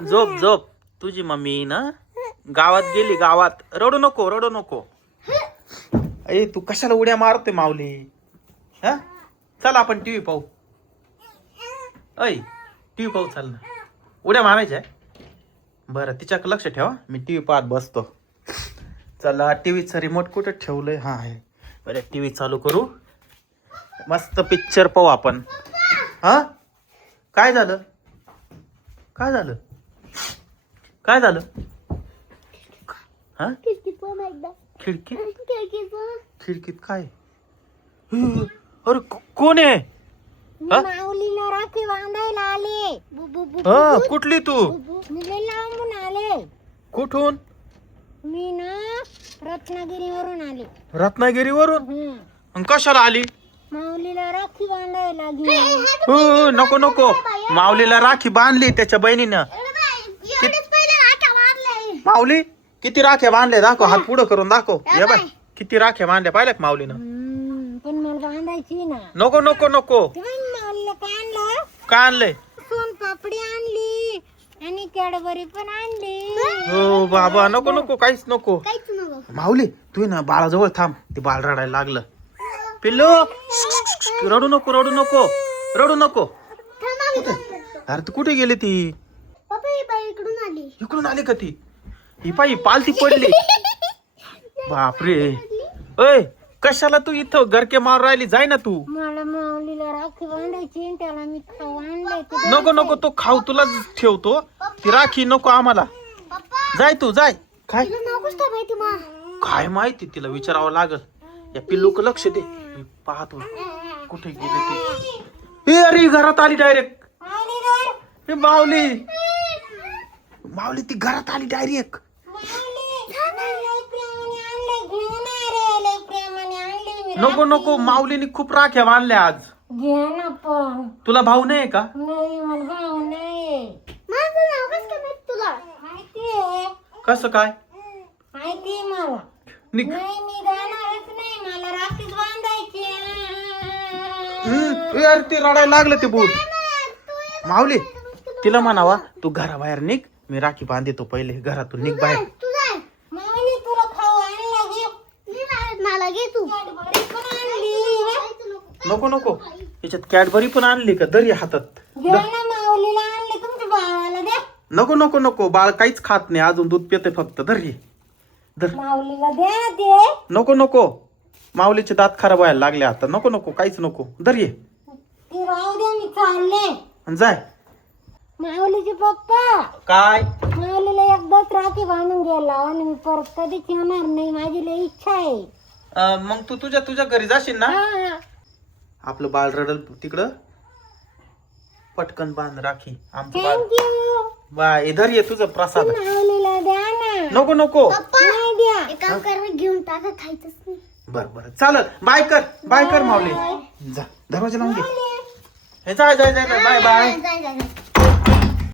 झोप झोप. तुझी मम्मी ना गावात गेली, गावात. रडू नको, रडू नको. अरे तू कशाला उड्या मारते माऊली? हा, चल आपण टीव्ही पाहू. ऐ टीव्ही पाहू, चल ना. उड्या मारायच्या? बरं, तिच्याकडे लक्ष ठेवा, मी टीव्ही पाहत बसतो. चला, टीव्हीचं रिमोट कुठं ठेवलंय? हा आहे. बरं, टीव्ही चालू करू. मस्त पिक्चर पाहू आपण. हा, काय झालं? काय झालं? काय झालं? हा, खिडकी? खिडकीत काय? अरे कोण आहे? माऊलीला राखी बांधायला आले. हा, कुठली तू? मी लय लांबून आले. कुठून? मी ना रत्नागिरीवरून आले. रत्नागिरीवरून? अन कशाला आली? माऊलीला राखी बांधायला घेऊन. हो, नको नको. माऊलीला राखी बांधली त्याच्या बहिणीनं. माऊली किती राख्या बांधल्या? दाखव, हात पुढं करून दाखव. ये बाय, किती राख्या बांधल्या पाहिल्या का माऊलीनं? पण मला बांधायची ना. नको नको नको. माऊलीला काय आणलं? काय आणलंय? सोन पापडी आणली आणि कॅडबरी पण आणली. हो बाबा, नको नको, काहीच नको. काहीच नको. माऊली तू ना बाळाजवळ थांब. ते बाळ रडायला लागलं. पिल्लू, रडू नको, रडू नको, रडू नको. अरे तू कुठे गेली ती? इकडून आली. इकडून आली का ती? ही पायी पालती पडली. बापरे. अय, कशाला तू इथं गरके मार राहिली? जाय ना तू. मला माऊलीला राखी बांधायची, त्याला मी खाऊ आणलंय. नको नको, तो खाऊ तुला ठेवतो. ती राखी नको आम्हाला. जाय तू, जाय. काय काय माहिती, तिला विचारावं लागल. या पिल्लूक लक्ष दे, मी पाहतो कुठे गेले ते. अरे घरात आली डायरेक्ट. हे माऊली, माऊली ती घरात आली डायरेक्ट. नको नको, माऊलीने खूप राख्या बांधल्या आज. घे ना पण. तुला भाऊ नाही का? नाही, मला भाऊ नाही. माझं नाव कसं माहित तुला? माहितीये. कसं काय? माहितीये मला. निघ. नाही, मी जाणारच नाही, मला राखीच बांधायची. यार ते रडायला लागलं ते भूत. माऊली तिला म्हणावा, तू घराबाहेर निघ, मी राखी बांधतो. पहिले घरातून निघ बाहेर. माऊली तुला खाऊ आणला, घे. मला घे तू. कॅडबरी पण आणली. नको नको, याच्यात कॅडबरी पण आणली का? दरी हातात. घे ना, माऊलीला आणली, तुमच्या बाळाला द्या. नको नको नको, बाळ काहीच खात नाही अजून, दूध पिते फक्त. धर धर. माऊलीला द्या ना ते. नको नको, माऊलीचे दात खराब व्हायला लागले आता. नको नको, काहीच नको. धर ये. ती राहू द्या, मी चालले. जाय. माऊलीचे पप्पा, काय? माऊलीला एकदाच राखी बांधून गेला आणि मी परत कधीच येणार नाही. माझी लई इच्छा आहे. मग तू तुझ्या घरी जाशील ना? हा. आपलं बाळ रडल तिकडं. पटकन बांध राखी. आमचं बाळ. थँक्यू. बाय, इधर ये, तुझं प्रसाद. माऊलीला द्या ना. नको नको. नाही द्या. एक काम कर, घेऊन टाका, खायचंच नाही. बर बर, चालत. बाय कर, बाय कर माऊली. जा, दरवाजा लावून घे. हे जाय जाय जाय, बाय बाय. जाय.